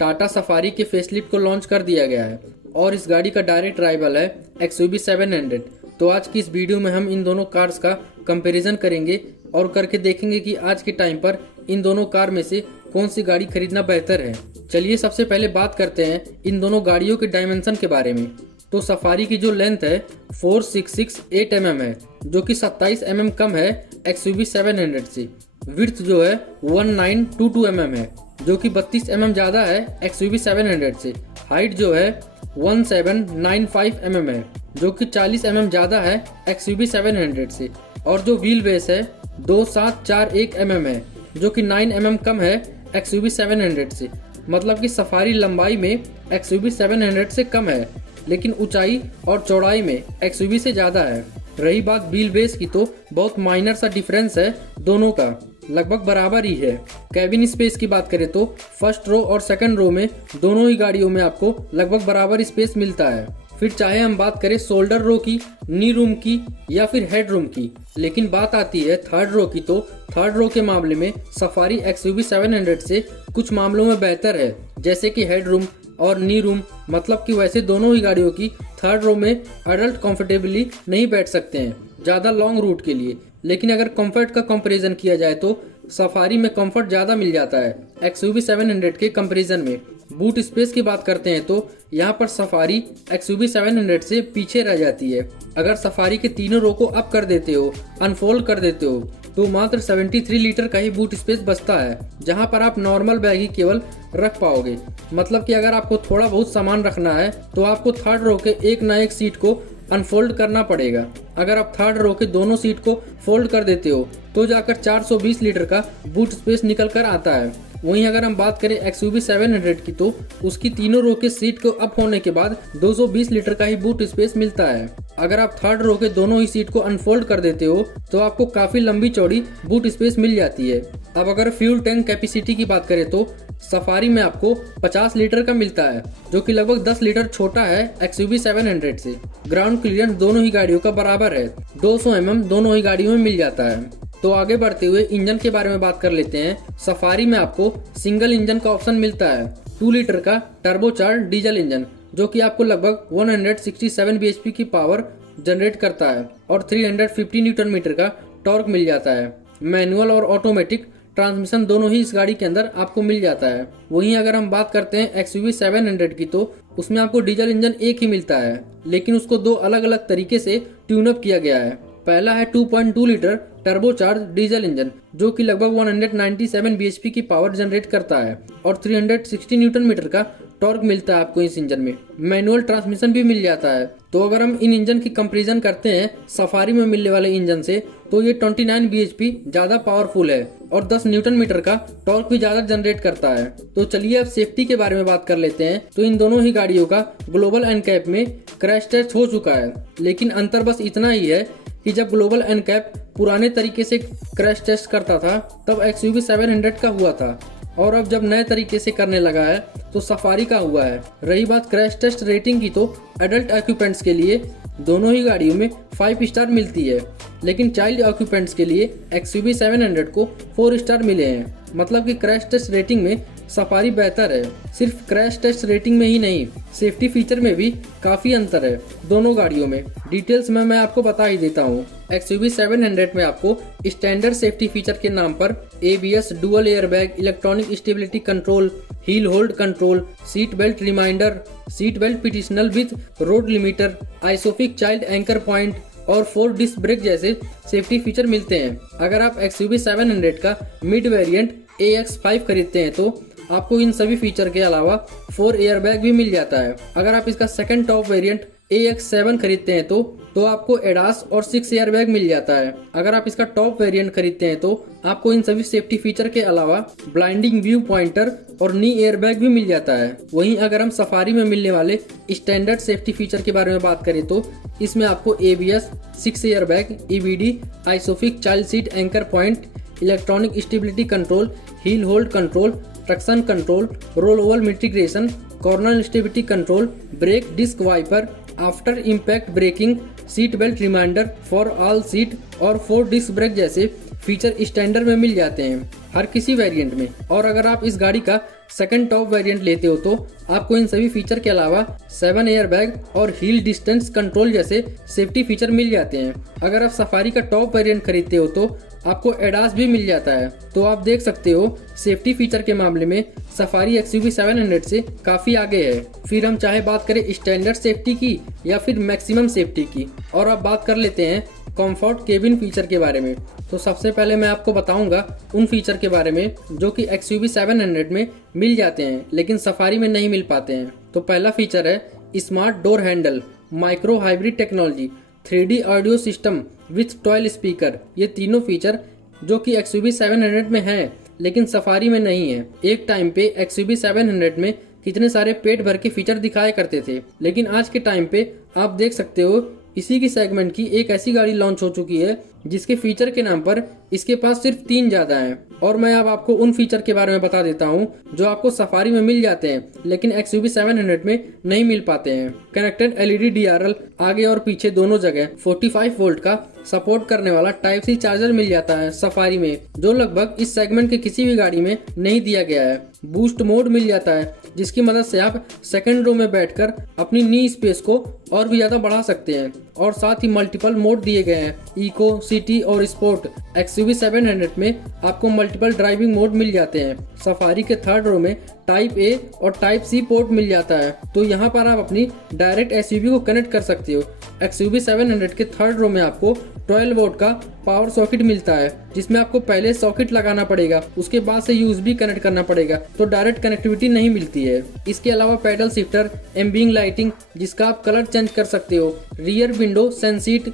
Tata safari के facelift को launch कर दिया गया है और इस गाड़ी का डायरेक्ट राइवल है XUV 700। तो आज की इस वीडियो में हम इन दोनों कार्स का कंपैरिजन करेंगे और करके देखेंगे कि आज के टाइम पर इन दोनों कार में से कौन सी गाड़ी खरीदना बेहतर है। चलिए सबसे पहले बात करते हैं इन दोनों गाड़ियों के डायमेंशन के बारे में। तो सफारी की जो लेंथ है 4668 mm है, जो कि 27 mm कम है XUV 700 से। विड्थ जो है 1922 mm है, जो कि 32 mm ज़्यादा है XUV 700 से। हाइट जो है 1795 mm है, जो कि 40 mm ज़्यादा है XUV 700 से। और जो व्हील बेस है 2741 mm है, जो कि 9 mm कम है XUV 700 से। मतलब कि सफारी लंबाई में XUV 700 से कम है, लेकिन ऊंचाई और चौड़ाई में XUV से ज़्यादा है। रही बात व्हील बेस की, तो बहुत माइनर सा डिफरेंस है दोनों का, लगभग बराबर ही है। कैबिन स्पेस की बात करें तो फर्स्ट रो और सेकंड रो में दोनों ही गाड़ियों में आपको लगभग बराबर स्पेस मिलता है। फिर चाहे हम बात करें शोल्डर रो की, नी रूम की या फिर हेड रूम की, लेकिन बात आती है थर्ड रो की, तो थर्ड रो के मामले में सफारी XUV 700 से कुछ मामलों में बेहतर है, जैसे कि हेड रूम और नी रूम। मतलब कि वैसे दोनों ही गाड़ियों की थर्ड रो में अडल्ट कंफर्टेबली नहीं बैठ सकते हैं ज़्यादा लॉन्ग रूट के लिए। लेकिन अगर कंफर्ट का कंपैरिजन किया जाए तो सफारी में कंफर्ट ज़्यादा मिल जाता है XUV 700 के कंपैरिजन में। बूट स्पेस की बात करते हैं तो यहाँ पर सफारी XUV 700 से पीछे रह जाती है। अगर सफारी के तीनों रो को अप कर देते हो, अनफोल्ड कर देते हो, तो मात्र 73 लीटर का ही बूट स्पेस बचता है, जहाँ पर आप नॉर्मल बैग ही केवल रख पाओगे। मतलब कि अगर आपको थोड़ा बहुत सामान रखना है तो आपको थर्ड रो के एक ना एक सीट को अनफोल्ड करना पड़ेगा। अगर आप थर्ड रो के दोनों सीट को फोल्ड कर देते हो तो जाकर 420 लीटर का बूट स्पेस निकल कर आता है। वहीं अगर हम बात करें XUV 700 की, तो उसकी तीनों रो के सीट को अप होने के बाद 220 लीटर का ही बूट स्पेस मिलता है। अगर आप थर्ड रो के दोनों ही सीट को अनफोल्ड कर देते हो तो आपको काफी लंबी चौड़ी बूट स्पेस मिल जाती है। अब अगर फ्यूल टैंक कैपेसिटी की बात करें तो सफारी में आपको 50 लीटर का मिलता है, जो कि लगभग 10 लीटर छोटा है XUV 700 से। ग्राउंड क्लियरेंस दोनों ही गाड़ियों का बराबर है, 200 mm दोनों ही गाड़ियों में मिल जाता है। तो आगे बढ़ते हुए इंजन के बारे में बात कर लेते हैं। सफारी में आपको सिंगल इंजन का ऑप्शन मिलता है, 2 लीटर का टर्बोचार्ज डीजल इंजन, जो कि आपको लगभग 167 bhp की पावर जनरेट करता है और 350 न्यूटन मीटर का टॉर्क मिल जाता है। मैनुअल और ऑटोमेटिक ट्रांसमिशन दोनों ही इस गाड़ी के अंदर आपको मिल जाता है। वहीं अगर हम बात करते हैं XUV 700 की, तो उसमें आपको डीजल इंजन एक ही मिलता है, लेकिन उसको दो अलग अलग तरीके से ट्यून अप किया गया है। पहला है 2.2 लीटर टर्बोचार्ज डीजल इंजन, जो कि लगभग 197 bhp की पावर जनरेट करता है और 360 न्यूटन मीटर का टॉर्क मिलता है आपको इस इंजन में। मैनुअल ट्रांसमिशन भी मिल जाता है। तो अगर हम इन इंजन की कंपैरिजन करते हैं सफारी में मिलने वाले इंजन से, तो ये 29 bhp ज़्यादा पावरफुल है और 10 न्यूटन मीटर का टॉर्क भी ज़्यादा जनरेट करता है। तो चलिए अब सेफ्टी के बारे में बात कर लेते हैं। तो इन दोनों ही गाड़ियों का ग्लोबल एनकैप में क्रैश टेस्ट हो चुका है, लेकिन अंतर बस इतना ही है कि जब ग्लोबल एनकैप पुराने तरीके से क्रैश टेस्ट करता था तब XUV 700 का हुआ था, और अब जब नए तरीके से करने लगा है तो सफारी का हुआ है। रही बात क्रैश टेस्ट रेटिंग की, तो एडल्ट ऑक्यूपेंट्स के लिए दोनों ही गाड़ियों में 5 स्टार मिलती है, लेकिन चाइल्ड ऑक्यूपेंट्स के लिए XUV 700 को 4 स्टार मिले हैं। मतलब कि क्रैश टेस्ट रेटिंग में सफारी बेहतर है। सिर्फ क्रैश टेस्ट रेटिंग में ही नहीं, सेफ्टी फीचर में भी काफ़ी अंतर है दोनों गाड़ियों में। डिटेल्स में मैं आपको बता ही देता हूँ। XUV 700 में आपको स्टैंडर्ड सेफ्टी फीचर के नाम पर ABS, dual airbag, electronic stability control, hill hold control, seat belt reminder, seat belt pretensioner with road limiter, ISOFIX child anchor point और 4 डिस्क ब्रेक जैसे सेफ्टी फीचर मिलते हैं। अगर आप XUV 700 का मिड वेरिएंट AX5 खरीदते हैं तो आपको इन सभी फीचर के अलावा 4 एयरबैग भी मिल जाता है। अगर आप इसका सेकंड टॉप वेरिएंट AX7 खरीदते हैं तो आपको एडास और 6 एयरबैग मिल जाता है। अगर आप इसका टॉप वेरिएंट खरीदते हैं तो आपको इन सभी सेफ्टी फीचर के अलावा ब्लाइंडिंग व्यू पॉइंटर और नी एयरबैग भी मिल जाता है। वहीं अगर हम सफारी में मिलने वाले स्टैंडर्ड सेफ्टी फीचर के बारे में बात करें तो इसमें आपको ABS, 6 airbags, EBD, Isofix child seat anchor point, electronic stability control, hill hold control, traction control, roll over mitigation, corner stability control, brake disc wiper, after impact braking, seat belt reminder for all seat और 4 disc brake जैसे feature standard में मिल जाते हैं हर किसी variant में। और अगर आप इस गाड़ी का सेकंड टॉप वेरिएंट लेते हो तो आपको इन सभी फीचर के अलावा 7 एयरबैग और हील डिस्टेंस कंट्रोल जैसे सेफ्टी फीचर मिल जाते हैं। अगर आप सफारी का टॉप वेरिएंट खरीदते हो तो आपको एडास भी मिल जाता है। तो आप देख सकते हो सेफ्टी फीचर के मामले में सफारी XUV 700 से काफ़ी आगे है। फिर हम चाहे बात करें स्टैंडर्ड सेफ्टी की या फिर मैक्सिमम सेफ्टी की, और अब बात कर लेते हैं कंफर्ट केबिन फीचर के बारे में। तो सबसे पहले मैं आपको बताऊंगा उन फीचर के बारे में जो कि XUV 700 में मिल जाते हैं लेकिन सफारी में नहीं मिल पाते हैं। तो पहला फीचर है smart door handle, micro hybrid technology, 3D audio system with 12 speaker. ये तीनों फीचर जो कि XUV 700 में हैं लेकिन सफारी में नहीं है। एक टाइम पे XUV 700 में कितने सारे पेट भर के फीचर दिखाया करते थे, लेकिन आज के टाइम पे आप देख सकते हो इसी की सेगमेंट की एक ऐसी गाड़ी लॉन्च हो चुकी है जिसके फीचर के नाम पर इसके पास सिर्फ 3 ज़्यादा हैं। और मैं अब आपको उन फीचर के बारे में बता देता हूं जो आपको सफारी में मिल जाते हैं लेकिन XUV 700 में नहीं मिल पाते हैं। कनेक्टेड LED DRL आगे और पीछे दोनों जगह, 45 वोल्ट का सपोर्ट करने वाला टाइप C चार्जर मिल जाता है सफारी में, जो लगभग इस सेगमेंट के किसी भी गाड़ी में नहीं दिया गया है। बूस्ट मोड मिल जाता है जिसकी मदद से आप सेकंड रो में बैठकर अपनी नी स्पेस को और भी ज़्यादा बढ़ा सकते हैं। और साथ ही मल्टीपल मोड दिए गए हैं, इको, सिटी और स्पोर्ट। XUV 700 में आपको मल्टीपल ड्राइविंग मोड मिल जाते हैं। सफारी के थर्ड रो में टाइप A और टाइप C पोर्ट मिल जाता है, तो यहाँ पर आप अपनी डायरेक्ट SUV को कनेक्ट कर सकते हो। XUV 700 के थर्ड रो में आपको 12 वोल्ट का पावर सॉकेट मिलता है जिसमें आपको पहले सॉकेट लगाना पड़ेगा, उसके बाद से USB कनेक्ट करना पड़ेगा, तो डायरेक्ट कनेक्टिविटी नहीं मिलती है। इसके अलावा पैडल शिफ्टर, एम्बियंट लाइटिंग जिसका आप कलर चेंज कर सकते हो, रियर विंडो सेंसीट,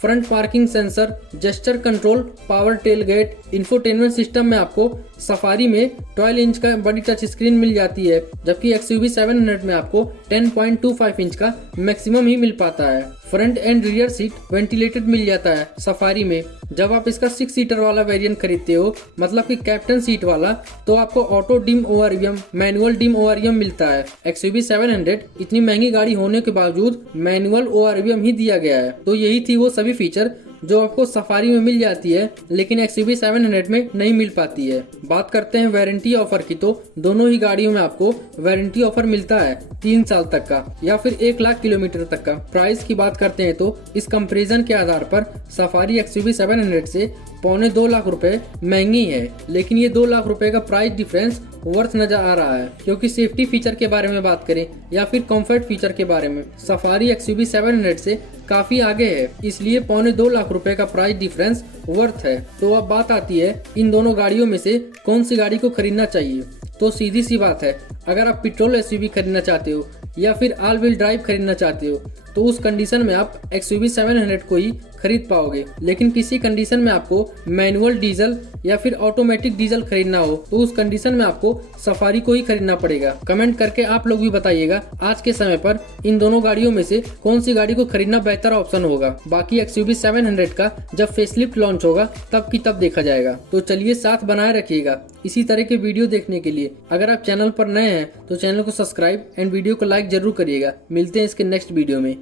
front parking sensor, gesture control, power tailgate. Infotainment system में आपको सफारी में 12 इंच का बड़ी टच स्क्रीन मिल जाती है, जबकि XUV 700 में आपको 10.25 इंच का मैक्सिमम ही मिल पाता है। Front and rear seat ventilated मिल जाता है सफारी में। जब आप इसका 6 सीटर वाला वेरिएंट खरीदते हो, मतलब कि कैप्टन सीट वाला, तो आपको auto dim ORVM, manual dim ORVM मिलता है। XUV 700 इतनी महंगी गाड़ी होने के बावजूद मैनुअल ORVM ही दिया गया है। तो यही थी वो सभी फीचर जो आपको सफारी में मिल जाती है लेकिन XUV 700 में नहीं मिल पाती है। बात करते हैं वारंटी ऑफर की, तो दोनों ही गाड़ियों में आपको वारंटी ऑफर मिलता है 3 साल तक का या फिर 1 लाख किलोमीटर तक का। प्राइस की बात करते हैं तो इस कंपैरिजन के आधार पर सफारी XUV 700 से 1.25 लाख रुपए महंगी है, लेकिन ये 2 लाख रुपए का प्राइस डिफरेंस वर्थ नजर आ रहा है, क्योंकि सेफ्टी फीचर के बारे में बात करें या फिर कंफर्ट फीचर के बारे में सफारी XUV 700 से काफी आगे है, इसलिए 1.25 लाख रुपए का प्राइस डिफरेंस वर्थ है। तो अब बात आती है इन दोनों गाड़ियों में से कौन सी गाड़ी को खरीदना चाहिए। तो सीधी सी बात है, अगर आप पेट्रोल SUV खरीदना चाहते हो या फिर ऑल व्हील ड्राइव खरीदना चाहते हो तो उस कंडीशन में आप XUV 700 को ही खरीद पाओगे। लेकिन किसी कंडीशन में आपको मैनुअल डीजल या फिर ऑटोमेटिक डीजल खरीदना हो तो उस कंडीशन में आपको सफारी को ही खरीदना पड़ेगा। कमेंट करके आप लोग भी बताइएगा आज के समय पर इन दोनों गाड़ियों में से कौन सी गाड़ी को खरीदना बेहतर ऑप्शन होगा। बाकी XUV 700 का जब फेसलिफ्ट लॉन्च होगा तब की तब देखा जाएगा। तो चलिए साथ बनाए रखिएगा इसी तरह के वीडियो देखने के लिए। अगर आप चैनल पर नए हैं तो चैनल को सब्सक्राइब एंड वीडियो को लाइक जरूर करिएगा। मिलते हैं इसके नेक्स्ट वीडियो में।